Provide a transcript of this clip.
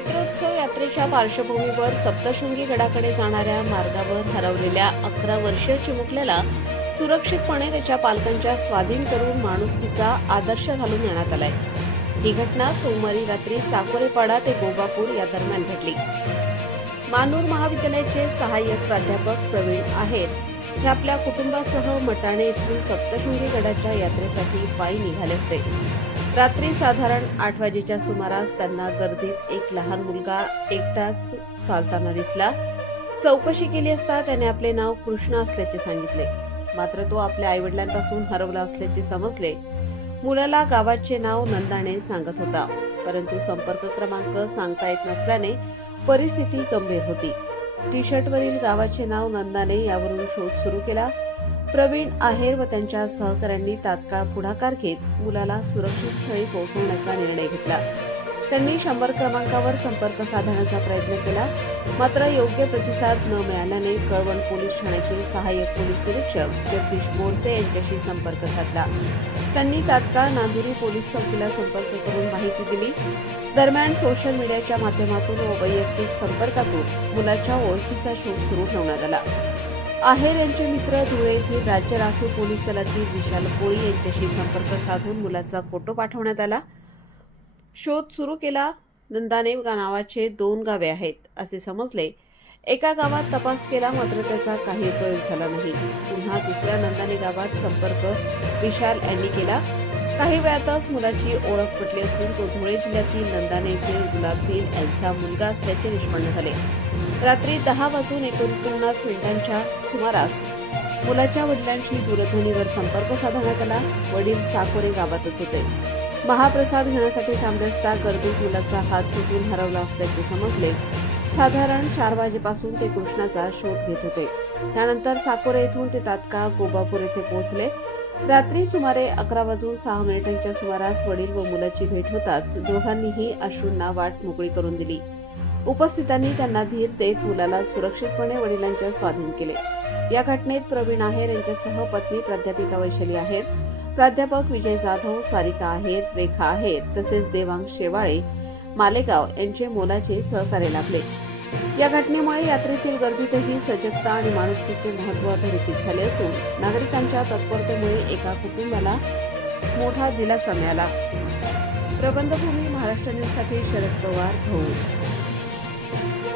चैत्रोत्सव यात्रेच्या पार्श्वभूमीवर सप्तशृंगी गडाकडे जाणाऱ्या मार्गावर हरवलेल्या 11 वर्षीय चिमुकल्याला सुरक्षितपणे त्याच्या पालकांच्या स्वाधीन करून माणुसकीचा आदर्श घालून नेण्यात आलाय। ही घटना सोमवारी रात्री साकोरेपाडा ते गोगापूर या दरम्यान घडली। मानूर महाविद्यालयाचे सहाय्यक प्राध्यापक प्रवीण आहेर हे आपल्या कुटुंबासह मटाणे येथून सप्तशृंगी गडाच्या यात्रेसाठी पायी निघाले होते। रात्री साधारण 8 वाजेच्या सुमारास त्यांना गर्दीत एक लहान मुलगा एकटाच चालताना दिसला। चौकशी केली असता त्याने आपले नाव कृष्ण असल्याचे सांगितले, मात्र तो आपल्या आईवडिलांपासून हरवला असल्याचे समजले। मुलाला गावाचे नाव नंदाणे सांगत होता, परंतु संपर्क क्रमांक सांगता येत नसल्याने परिस्थिती गंभीर होती। टी शर्टवरील गावाचे नाव नंदाणे यावरून शोध सुरू केला। प्रवीण आहेर व त्यांच्या सहकाऱ्यांनी तात्काळ पुढाकार घेत मुलाला सुरक्षित स्थळी पोहोचवण्याचा निर्णय घेतला। त्यांनी 100 क्रमांकावर संपर्क साधण्याचा प्रयत्न केला, मात्र योग्य प्रतिसाद न मिळाल्याने कळवण पोलीस ठाण्याचे सहाय्यक पोलीस निरीक्षक जगदीश बोरसे यांच्याशी संपर्क साधला। त्यांनी तात्काळ नांदुरी पोलीस चौकीला संपर्क करून माहिती दिली। दरम्यान सोशल मीडियाच्या माध्यमातून व वैयक्तिक संपर्कातून मुलाच्या ओळखीचा शोध सुरू ठेवण्यात आला। आहेर यांचे मित्र धुळे येथील राज्य राखीव पोलीस दलातील विशाल कोळी यांच्याशी संपर्क साधून मुलाचा फोटो पाठवण्यात आला। शोध सुरू केला। नंदाणे नावाचे 2 गावे आहेत असे समजले। एका गावात तपास केला, मात्र त्याचा काही उपयोग झाला नाही। पुन्हा दुसऱ्या नंदाणे गावात संपर्क विशाल यांनी केला। काही वेळातच मुलाची ओळख पटली असून तो धुळे जिल्ह्यातील नंदाणे येथील गुलाबबीन यांचा मुलगा असल्याचे निष्पन्न झाले। रात्री 10:49 सुमारास मुलाच्या वडिलांशी दूरध्वनीवर संपर्क साधण्यात आला। वडील साकोरे गावातच होते। महाप्रसाद घेण्यासाठी थांबले असता गर्दीत मुलाचा हात चुकून हरवला असल्याचे समजले। साधारण 4 वाजेपासून ते कृष्णाचा शोध घेत होते। त्यानंतर साकोरे येथून ते तात्काळ गोगापूर येथे पोहोचले। रात्री सुमारे 11:06 सुमारास वडील व मुलाची भेट होताच दोघांनीही अश्रूंना वाट मोकळी करून दिली। उपस्थितांनी त्यांना धीर देत मुलाला सुरक्षितपणे वडिलांच्या स्वाधीन केले। या घटनेत प्रवीण आहेर यांच्यासह पत्नी प्राध्यापिका वैशाली आहेर, प्राध्यापक विजय जाधव, सारिका आहेर, रेखा आहेर तसेच देवांग शेवाळे मालेगाव यांचे मोलाचे सहकार्य लाभले। या घटनेमुळे यात्रेतील गर्दीतही सजगता आणि माणुसकीचे महत्त्व अधोरेखित झाले असून नागरिकांच्या तत्परतेमुळे एका कुटुंबाला मोठा दिलासा मिळाला। प्रबंधभूमी महाराष्ट्र न्यूजसाठी शरद पवार, भोस।